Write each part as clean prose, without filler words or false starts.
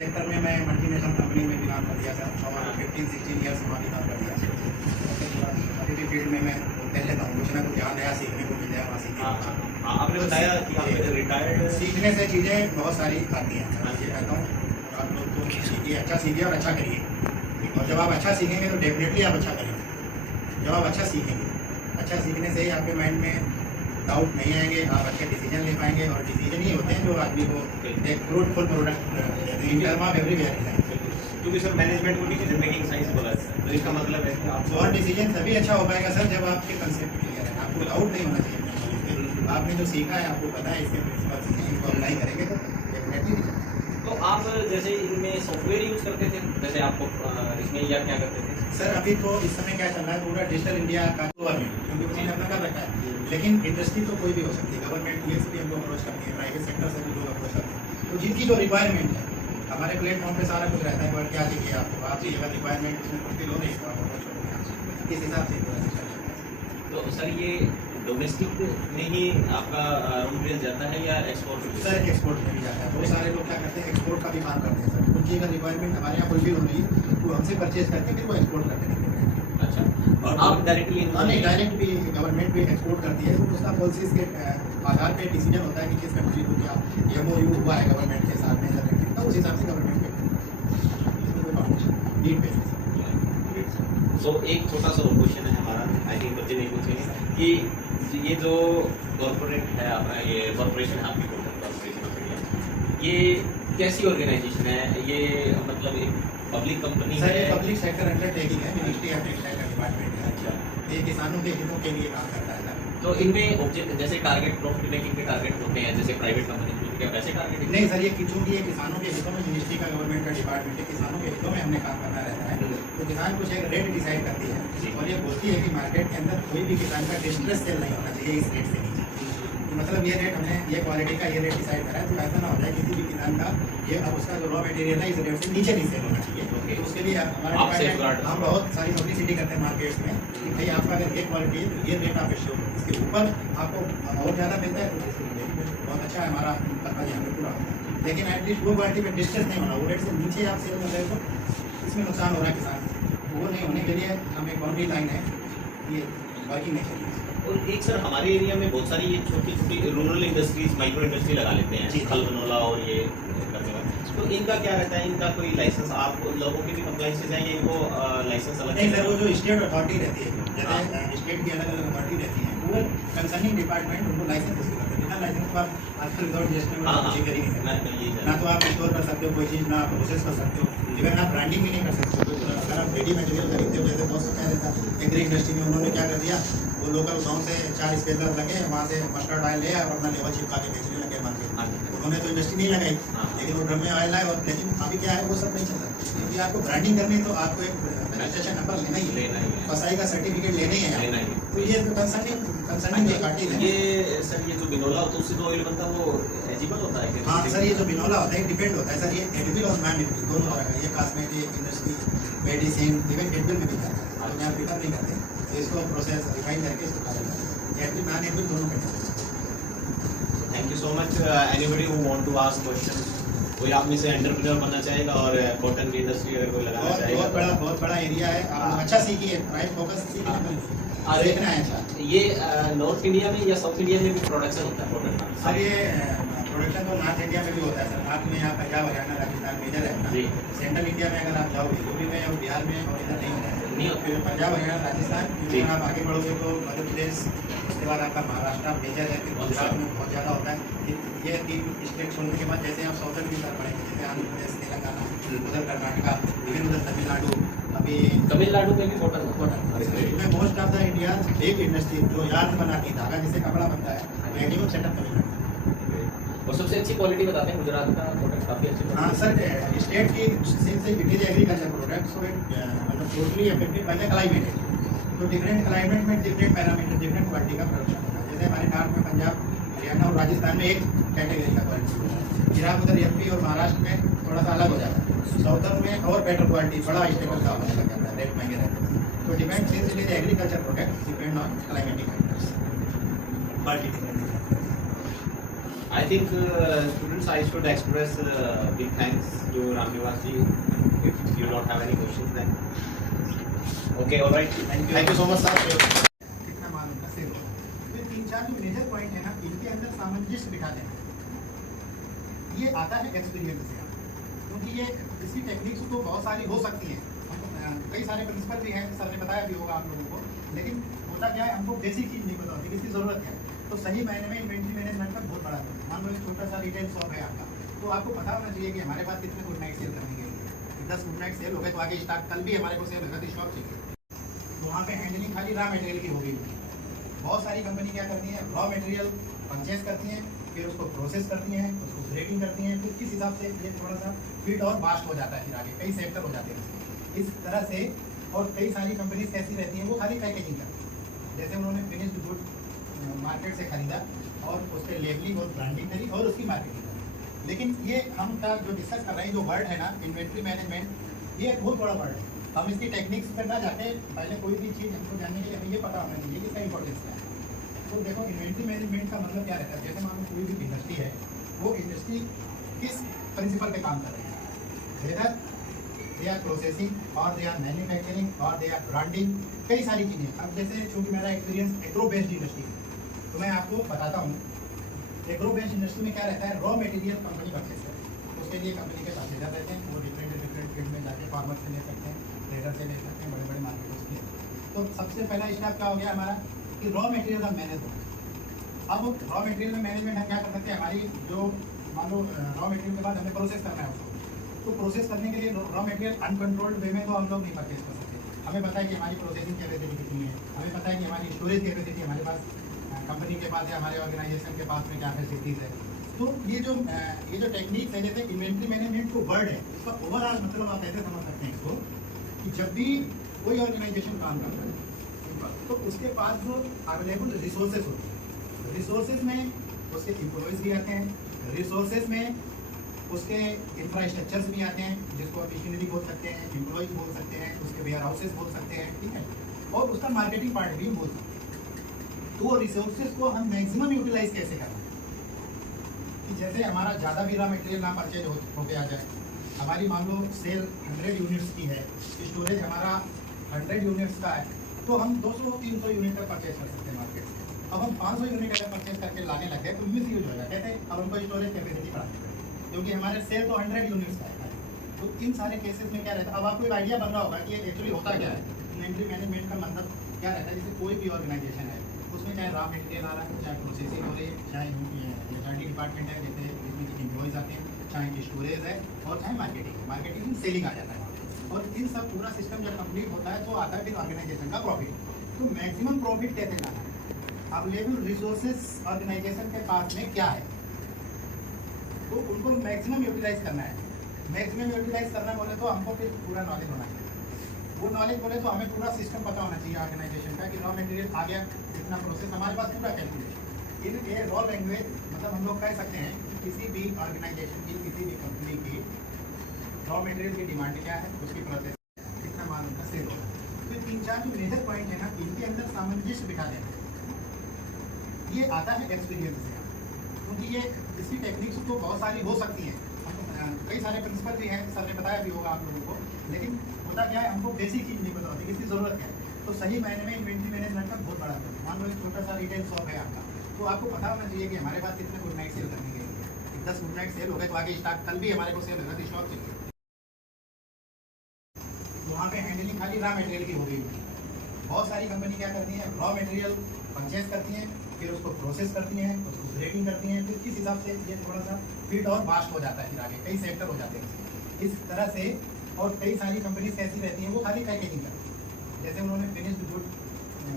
Sector में मैं multinational company में भी काम कर दिया था और 15-16 ईयर्स वहाँ भी काम कर दिया। अभी भी फील्ड में मैं बोलते रहता हूँ, कुछ ना कुछ जहाँ नया सीखने को मिल जाए वहाँ सीखने। आपने बताया कि आप रिटायर्ड। सीखने से चीज़ें बहुत सारी आती हैं। मैं ये कहता हूँ आप लोग तो सीखिए, अच्छा सीखिए और अच्छा करिए। और जब आप अच्छा सीखेंगे तो डेफिनेटली आप अच्छा करेंगे। जब आप अच्छा सीखेंगे, अच्छा सीखने से ही आपके माइंड में डाउट नहीं आएंगे, आप अच्छे डिसीजन ले पाएंगे। और डिसीजन ही होते हैं जो आदमी को एक fruitful product in term of everywhere है। क्योंकि सर मैनेजमेंट को डिसीजन मेकिंग साइंस बोला है, तो इसका मतलब है कि आप और डिसीजन तभी अच्छा हो पाएगा सर जब आपके कंसेप्ट क्लियर है, आपको डाउट नहीं होना चाहिए। आपने जो सीखा है, आपको पता है इसके प्रिंसिपल्स हैं, इनको अप्लाई करेंगे तो डेफिनेटली। तो आप जैसे इनमें सॉफ्टवेयर यूज करते थे, जैसे आपको इसमें या क्या करते थे? सर अभी तो इस समय क्या चल रहा है, पूरा डिजिटल इंडिया का गवर्नमेंट, क्योंकि उन्होंने अपना कर रखा है। लेकिन इंडस्ट्री तो कोई भी हो सकती है, गवर्नमेंट ये भी हमको अप्रोच करती है, प्राइवेट सेक्टर से भी लोग अप्रोच करते हैं। तो जिनकी जो रिक्वायरमेंट है, हमारे प्लेटफॉर्म पे सारा कुछ रहता है, और क्या चाहिए आपको, आप चाहिए अगर रिक्वायरमेंट उसमें फुलफिल हो रही है तो आप अप्रोच करोगे, किस हिसाब से पूरा सिस्टम है। तो सर ये डोमेस्टिक में ही आपका रॉ मटेरियल जाता है या एक्सपोर्ट? सर एक्सपोर्ट में भी जाता है। बहुत सारे लोग क्या करते हैं, एक्सपोर्ट का भी काम करते हैं सर। उनकी अगर रिक्वायरमेंट हमारे यहाँ फुलफिल हो रही है तो हमसे परचेज करके फिर वो एक्सपोर्ट करते हैं। अच्छा, और आप डायरेक्टली? नहीं, डायरेक्ट भी गवर्नमेंट भी एक्सपोर्ट करती है, तो उसका पॉलिसीज के आधार पे डिसीजन होता है कि किस कंट्री को क्या MOU हुआ है गवर्नमेंट के साथ में, तो उस हिसाब से गवर्नमेंट नीड बेसिस। सो एक छोटा सा क्वेश्चन है हमारा, आई थिंक बच्चे नहीं पूछेंगे कि ये जो कॉर्पोरेट है आपका, ये कॉर्पोरेशन है आपकी कॉर्पोरेशन ऑफ इंडिया, ये कैसी ऑर्गेनाइजेशन है? ये मतलब एक पब्लिक कंपनी सर, है? ये पब्लिक सेक्टर अंडरटेकिंग है, मिनिस्ट्री ऑफ टेक्सटाइल का डिपार्टमेंट है। अच्छा, ये किसानों के हितों के लिए काम करता है। तो इनमें ऑब्जेक्ट जैसे टारगेट प्रॉफिट मेकिंग के टारगेट होते हैं जैसे प्राइवेट कंपनी के, क्या वैसे टारगेट? नहीं सर, ये चूंकि ये किसानों के हितों में मिनिस्ट्री का गवर्नमेंट का डिपार्टमेंट है, किसानों के हितों में हमने काम करना रहता है। तो किसान कुछ एक रेट डिसाइड करती है और ये बोलती है कि मार्केट के अंदर कोई भी किसान का डिस्ट्रेस सेल नहीं होना चाहिए इस रेट से नीचे। तो मतलब ये रेट हमने, ये क्वालिटी का ये रेट डिसाइड करा है, तो ऐसा ना हो जाए किसी भी किसान का ये अब उसका जो रॉ मटेरियल है इस रेट से नीचे नहीं सेल होना चाहिए। तो उसके लिए हमारा डिपार्टमेंट, हम बहुत सारी पब्लिसिटी करते हैं मार्केट्स में कि भाई आपका अगर ये क्वालिटी है तो ये रेट आप एश्योर करो, इसके ऊपर आपको और ज़्यादा मिलता है तो बहुत अच्छा है, हमारा पर्पज यहाँ पे पूरा होता है। लेकिन एटलीस्ट वो क्वालिटी में डिस्टेंस नहीं होना, वो रेट से नीचे आप सेल कर रहे हो तो इसमें नुकसान हो रहा है किसान को। वो नहीं होने के लिए हम एक बाउंड्री लाइन है, ये वर्किंग नहीं चाहिए। और एक सर हमारे एरिया में बहुत सारी ये छोटी छोटी रूरल इंडस्ट्रीज, माइक्रो इंडस्ट्री लगा लेते हैं, खल बनोला और ये करने वाले, तो इनका क्या रहता है? इनका कोई लाइसेंस आप लोगों की भी कंप्लाइंस से जाएंगे, इनको लाइसेंस अलग? नहीं सर, वो जो स्टेट अथॉरिटी रहती है, जैसे स्टेट की अलग अलग अथॉरिटी रहती है, वो कंसर्निंग डिपार्टमेंट उनको लाइसेंस इशू करते हैं। बिना लाइसेंस को आप आजकल विदाउट GST में कुछ कर ही नहीं सकते। ना तो आप स्टोर कर सकते हो कोई चीज़, ना आप प्रोसेस कर सकते हो, इवन आप ब्रांडिंग भी नहीं कर सकते हो। अगर आप रेडी मटेरियल खरीदते हो, जैसे बहुत से कह रहे थे एग्री इंडस्ट्री में उन्होंने क्या कर दिया, वो लोकल गाँव से 4 स्पेशल लगे, वहाँ से मस्टर्ड ऑयल ले और अपना लेवल चिपका के बेचने लगे मार्केट। उन्होंने तो इंडस्ट्री नहीं लगाई, लेकिन वो ड्रम में ऑयल आए। और लेकिन अभी क्या है, वो सब नहीं चलता, क्योंकि आपको ब्रांडिंग करनी है तो आपको एक रजिस्ट्रेशन नंबर लेना ही है, फसाई का सर्टिफिकेट लेना ही है। तो ये कंसर्निंग अथॉरिटी है। ये सर ये जो बिनोला तुलसी जो ऑयल बनता है वो एलिजिबल होता है? हाँ सर, ये जो बिनोला होता है डिपेंड होता है सर, ये एडिबल और नॉन एडिबल दोनों तरह का। ये cosmetic industry, medicine, even edible में भी जाता है। तो यहाँ पिकअप नहीं करते, तो इसको प्रोसेस रिफाइन करके इसको खा लेते हैं। एडिबल नॉन एडिबल दोनों करते हैं। Thank you so much. Anybody who want to ask question, कोई आप में से एंटरप्रेन्योर बनना चाहेगा और कॉटन की इंडस्ट्री अगर कोई लगाना चाहेगा? बहुत बड़ा एरिया है, आप अच्छा सीखिए, राइट फोकस सीखना है। अच्छा, ये नॉर्थ इंडिया में या साउथ इंडिया में भी प्रोडक्शन होता है कॉटन का? सर ये प्रोडक्शन तो नॉर्थ इंडिया में भी होता है सर। नॉर्थ में यहाँ पंजाब, हरियाणा, राजस्थान मेजर है ना। सेंट्रल इंडिया में अगर आप जाओगे, यूपी में और बिहार में और इधर नहीं होता है, नहीं होता। फिर पंजाब, हरियाणा, राजस्थान, फिर आप आगे बढ़ोगे तो मध्य प्रदेश, उसके बाद आपका महाराष्ट्र मेजर है, फिर गुजरात में बहुत ज़्यादा होता है। ये 3 स्टेट छोड़ने के बाद जैसे आप साउथर्न की तरफ बढ़ेंगे, जैसे आंध्र प्रदेश, तेलंगाना, उधर कर्नाटका, इवन उधर तमिलनाडु, अभी तमिलनाडु में भी कॉटन में मोस्ट ऑफ द इंडिया एक इंडस्ट्री जो यार्न बनाती है, धागा जिससे कपड़ा बनता है, मैक्सिमम सेटअप तमिलनाडु। और सबसे अच्छी क्वालिटी बताते हैं गुजरात का कॉटन काफ़ी अच्छी। हाँ सर, स्टेट की since it is agriculture product, so it मतलब totally affected by the climate है। तो डिफरेंट क्लाइमेट में डिफरेंट पैरामीटर, डिफरेंट क्वालिटी का प्रोडक्शन होता है। जैसे हमारे नॉर्थ में पंजाब, हरियाणा और राजस्थान में एक कैटेगरी का क्वालिटी होता है, फिर आप उधर MP और महाराष्ट्र में थोड़ा सा अलग हो जाता है। साउथर्न में और बेटर क्वालिटी, बड़ा स्टेबल का होने लग जाता है, रेट महंगे रहते हैं। तो depend, since it is agriculture product, depend on climatic factors, quality different. I think students, I should express big thanks to Ramnivas ji. If you don't have any questions, then okay, all right. Thank you so much, sir. कितना माल उनका cell होगा। तो ये 3-4 जो major point है ना, इनके अंदर सामंजस्य बिठा देना, ये आता है एक्सपीरियंस से, क्योंकि ये इसी टेक्निक्स तो बहुत सारी हो सकती हैं, कई सारे प्रिंसिपल भी हैं, सर ने बताया भी होगा आप लोगों को, लेकिन होता क्या है, हमको बेसिक चीज़ नहीं पता होती किसकी ज़रूरत है। तो सही मायने में इन्वेंट्री मैनेजमेंट का बहुत बड़ा है। मान लो एक छोटा सा रिटेल शॉप है आपका, तो आपको पता होना चाहिए कि हमारे पास कितने गुड नाइट सेल करने के लिए 10 गुड नाइट सेल हो गए तो आगे स्टॉक कल भी हमारे को सेल होगा, शॉप चाहिए, तो वहाँ पे हैंडलिंग खाली रॉ मटेरियल की होगी। बहुत सारी कंपनी क्या करती है, रॉ मटेरियल परचेज करती हैं, फिर उसको प्रोसेस करती हैं, उसको ग्रेडिंग करती हैं, फिर किस हिसाब से ये थोड़ा सा फिट और बास्ट हो जाता है, फिर आगे कई सेक्टर हो जाते हैं इस तरह से। और कई सारी कंपनीज कैसी रहती हैं, वो खाली पैकेजिंग करती हैं, जैसे उन्होंने फिनिश्ड गुड मार्केट से खरीदा और उस पर लेबलिंग और ब्रांडिंग करी और उसकी मार्केटिंग करी। लेकिन ये हम का जो डिस्कस कर रहे हैं, जो वर्ड है ना इन्वेंट्री मैनेजमेंट, ये एक बहुत बड़ा वर्ड है। हम इसकी टेक्निक्स पर ना जाके पहले कोई भी चीज़ हमको जानने के लिए हमें ये पता होना चाहिए कि इसका इंपॉर्टेंस क्या है। तो देखो इन्वेंट्री मैनेजमेंट का मतलब क्या रहता है, जैसे मान लो कोई भी इंडस्ट्री है, वो इंडस्ट्री किस प्रिंसिपल पे काम कर रही है, वेदर दे आर प्रोसेसिंग और दे आर मैन्युफैक्चरिंग और दे आर ब्रांडिंग, कई सारी चीज़ें। अब जैसे चूँकि मेरा एक्सपीरियंस एग्रो बेस्ड इंडस्ट्री है, तो मैं आपको बताता हूँ एग्रो बेस्ड इंडस्ट्री में क्या रहता है, रॉ मटेरियल कंपनी परचेज है, उसके लिए कंपनी के परचेजर रहते हैं, वो डिफरेंट फील्ड में जाके फार्मर से ले सकते हैं, ट्रेडर से ले सकते हैं, बड़े बड़े मार्केटों से ले सकते हैं। तो सबसे पहला स्टेप क्या हो गया हमारा कि रॉ मटेरियल का मैनेज हो। अब रॉ मटेरियल में मैनेजमेंट हम क्या कर सकते हैं, हमारी जो मान लो रॉ मटेरियल के बाद हमें प्रोसेस करना है उसको, तो प्रोसेस करने के लिए रॉ मटेरियल अनकंट्रोल्ड वे में तो हम लोग नहीं परचेज कर सकते। हमें पता है कि हमारी प्रोसेसिंग कैपेसिटी कितनी है, हमें पता है कि हमारी स्टोरेज कैपेसिटी हमारे पास कंपनी के पास है, हमारे ऑर्गेनाइजेशन के पास में क्या फैसिलिटीज़ है। तो ये जो टेक्निक है, जैसे इन्वेंट्री मैनेजमेंट को वर्ड है, उसका ओवरऑल मतलब आप ऐसे समझ सकते हैं इसको कि जब भी कोई ऑर्गेनाइजेशन काम करता है तो उसके पास जो अवेलेबल रिसोर्सेज होते हैं, रिसोर्सेज में उसके एम्प्लॉयज़ भी आते हैं, रिसोर्सेज में उसके इंफ्रास्ट्रक्चर्स भी आते हैं, जिसको आप मशीनरी बोल सकते हैं, एम्प्लॉयज बोल सकते हैं, उसके वेयर हाउसेज बोल सकते हैं, ठीक है, और उसका मार्केटिंग पार्ट भी बोल सकते हैं। तो रिसोर्सेज को हम मैक्सिमम यूटिलाइज कैसे करें कि जैसे हमारा ज़्यादा भी रॉ मटेरियल ना परचेज होके आ जाए। हमारी मान लो सेल 100 यूनिट्स की है, स्टोरेज हमारा 100 यूनिट्स का है, तो हम 200-300 यूनिट का परचेज कर सकते हैं मार्केट से। अब हम 500 यूनिट अगर परचेज करके लाने लगे तो मिस यूज होगा, कहते अब हमको स्टोरेज कैपेसिटी बढ़ानी पड़ेगी, क्योंकि हमारे सेल तो 100 यूनिट्स का है। तो इन सारे केसेस में क्या रहता है, अब आपको एक आइडिया बन रहा होगा कि एक्चुअली होता क्या है। इन्वेंट्री मैनेजमेंट का मतलब क्या रहता है, जैसे कोई भी ऑर्गेनाइजेशन है, उसमें चाहे रॉ मटेरियल आ रहा है, चाहे प्रोसेसिंग हो रही है, चाहे एचआरडी डिपार्टमेंट है, जैसे इसमें एम्प्लॉयज़ आते हैं, चाहे स्टोरेज है और चाहे मार्केटिंग सेलिंग आ जाता है। और इन सब पूरा सिस्टम जब कंप्लीट होता है तो आता है फिर ऑर्गेनाइजेशन का प्रॉफिट। तो मैक्सिमम प्रॉफिट कैसे लाना है, अवेलेबल रिसोर्सेज ऑर्गेनाइजेशन के पास में क्या है, तो उनको मैक्सिमम यूटिलाइज करना है। मैक्सिमम यूटिलाइज करना बोले तो हमको फिर पूरा नॉलेज होना चाहिए। वो नॉलेज बोले तो हमें पूरा सिस्टम पता होना चाहिए ऑर्गेनाइजेशन का कि रॉ मटेरियल आ गया, इतना प्रोसेस हमारे पास पूरा कैलकुलेशन। इन ये रॉ लैंग्वेज मतलब हम लोग कह सकते हैं कि किसी भी ऑर्गेनाइजेशन की, किसी भी कंपनी की रॉ मटेरियल की डिमांड क्या है, उसकी प्रोसेस कितना माल उनका सेल होगा। तो 3-4 जो मेजर पॉइंट है ना, इनके अंदर सामंजस्य बिठा देना, ये आता है एक्सपीरियंस से, क्योंकि ये इसी टेक्निक्स तो बहुत सारी हो सकती हैं, कई सारे प्रिंसिपल भी हैं, सर ने बताया भी होगा आप लोगों को, लेकिन होता क्या है, हमको बेसिक चीज़ नहीं पता होती किसकी ज़रूरत है। तो सही मायने में इन्वेंट्री मैनेजमेंट का बहुत बड़ा है। मान लो एक छोटा सा रिटेल शॉप है आपका, तो आपको पता होना चाहिए कि हमारे पास कितने गुड नाइट सेल करने के लिए 10 गुड नाइट सेल हो गए तो आगे स्टॉक कल भी हमारे को सेल होगा, तो शॉप चाहिए, वहाँ पे हैंडलिंग खाली रॉ मटेरियल की होगी। बहुत सारी कंपनी क्या करती है, रॉ मटेरियल परचेज करती हैं, फिर उसको प्रोसेस करती हैं, उसको ग्रेडिंग करती हैं, फिर किस हिसाब से ये थोड़ा सा फिट और बास्ट हो जाता है, फिर आगे कई सेक्टर हो जाते हैं इस तरह से। और कई सारी कंपनीज कैसी रहती हैं, वो खाली पैकेजिंग करती हैं, जैसे उन्होंने फिनिश्ड गुड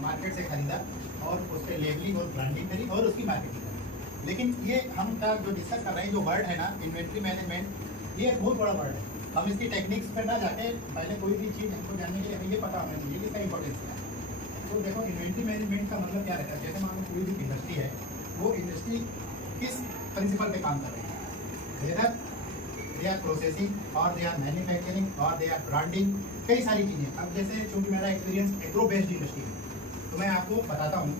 मार्केट से खरीदा और उस पर लेबलिंग और ब्रांडिंग करी और उसकी मार्केटिंग करी। लेकिन ये हम का जो डिस्कस कर रहे हैं, जो वर्ड है ना इन्वेंट्री मैनेजमेंट, ये एक बहुत बड़ा वर्ड है। हम इसकी टेक्निक्स पर ना जाके पहले कोई भी चीज़ हमको जानने के लिए हमें ये पता होना चाहिए कि इसका इंपॉर्टेंस क्या है। तो देखो इन्वेंट्री मैनेजमेंट का मतलब क्या रहता है, जैसे मान लो कोई भी इंडस्ट्री है, वो इंडस्ट्री किस प्रिंसिपल पे काम कर रही है, वेदर दे आर प्रोसेसिंग और दे आर मैन्युफैक्चरिंग और दे आर ब्रांडिंग, कई सारी चीज़ें। अब जैसे चूँकि मेरा एक्सपीरियंस एग्रो बेस्ड इंडस्ट्री है, तो मैं आपको बताता हूँ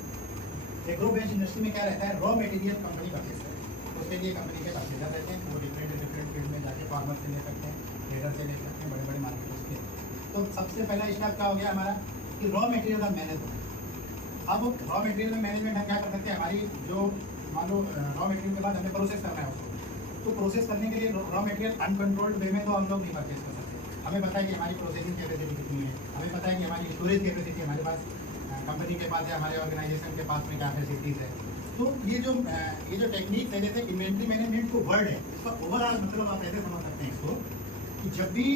एग्रो बेस्ड इंडस्ट्री में क्या रहता है, रॉ मटेरियल कंपनी परचेज करती है, उसके लिए कंपनी के परचेजर रहते हैं, वो डिफरेंट फील्ड में जाके फार्मर से ले सकते हैं, ट्रेडर से ले सकते हैं, बड़े बड़े मार्केटर्स के। तो सबसे पहला स्टेप क्या हो गया हमारा कि रॉ मटेरियल का मैनेजमेंट। अब रॉ मटेरियल में मैनेजमेंट हम क्या कर सकते हैं, हमारी जो मान लो रॉ मटेरियल के बाद हमें प्रोसेस करना है उसको, तो प्रोसेस करने के लिए रॉ मटेरियल अनकंट्रोल्ड वे में तो हम लोग नहीं परचेज कर सकते। हमें पता है कि हमारी प्रोसेसिंग कैपेसिटी कितनी है, हमें पता है कि हमारी स्टोरेज कैपेसिटी हमारे पास कंपनी के पास है, हमारे ऑर्गेनाइजेशन के पास में क्या फैसिलिटीज़ है। तो ये जो टेक्निक है, जैसे इन्वेंट्री मैनेजमेंट को वर्ड है, इसका ओवरऑल मतलब आप ऐसे समझ सकते हैं इसको कि जब भी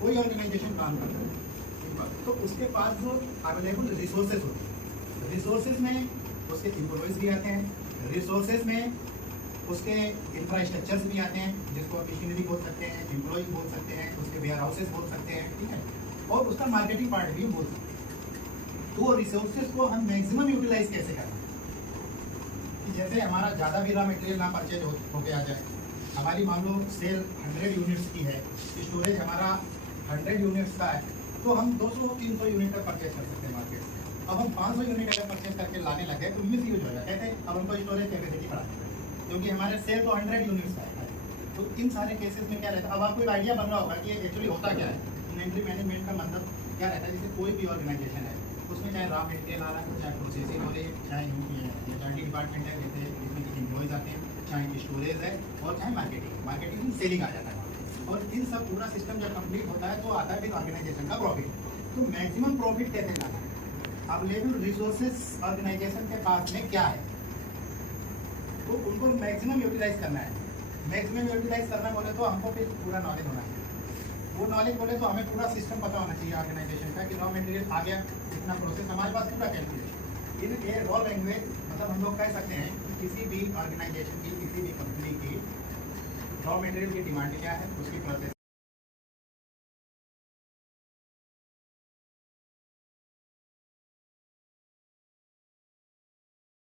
कोई ऑर्गेनाइजेशन काम करता है तो उसके पास जो अवेलेबल रिसोर्सेज होते हैं, रिसोर्सेज में उसके एम्प्लॉयज़ भी आते हैं, रिसोर्सेज में उसके इंफ्रास्ट्रक्चर्स भी आते हैं, जिसको मशीनरी बोल सकते हैं, एम्प्लॉयज़ बोल सकते हैं, उसके वेयर हाउसेज बोल सकते हैं, ठीक है, और उसका मार्केटिंग पार्ट भी बोल सकते हैं। तो रिसोर्सेज को हम मैक्सिमम यूटिलाइज कैसे करें कि जैसे हमारा ज़्यादा भी रॉ मटेरियल ना परचेज होके आ जाए। हमारी मान लो सेल 100 यूनिट्स की है, स्टोरेज हमारा 100 यूनिट्स का है, तो हम 200-300 यूनिट तक परचेज कर सकते हैं मार्केट से। अब हम 500 यूनिट अगर परचेज करके लाने लगे तो मिस यूज होगा, कहते हैं अब हमको स्टोरेज कैपेसिटी बढ़ानी है, क्योंकि हमारे सेल तो 100 यूनिट्स का है। तो इन सारे केसेस में क्या रहता है, अब आपको एक आइडिया बन रहा होगा कि ये एक्चुअली होता क्या है। इन्वेंट्री मैनेजमेंट का मतलब क्या रहता है, जैसे कोई भी ऑर्गेनाइजेशन है उसमें चाहे रॉ मटेरियल आ रहा है, चाहे प्रोसेसिंग हो रही है, चाहे एचआरडी डिपार्टमेंट है जैसे जिसमें कि एम्प्लॉयज़ आते हैं, चाहे स्टोरेज है और चाहे मार्केटिंग सेलिंग आ जाता है। और इन सब पूरा सिस्टम जब कंप्लीट होता है तो आता है फिर ऑर्गेनाइजेशन का प्रॉफिट। तो मैक्सिमम प्रॉफिट कैसे लाना है, अवेलेबल रिसोर्सेज ऑर्गेनाइजेशन के पास में क्या है, तो उनको मैक्सिमम यूटिलाइज करना है। मैक्सिमम यूटिलाइज करना बोले तो हमको फिर पूरा नॉलेज होना चाहिए। वो नॉलेज बोले तो हमें पूरा सिस्टम पता होना चाहिए ऑर्गेनाइजेशन का कि रॉ मटेरियल आ गया, इतना प्रोसेस हमारे पास पूरा कैलकुलेशन। इन ये रॉ लैंग्वेज मतलब हम लोग कह सकते हैं कि किसी भी ऑर्गेनाइजेशन की, किसी भी कंपनी की रॉ मटेरियल की डिमांड क्या है, उसकी प्रोसेस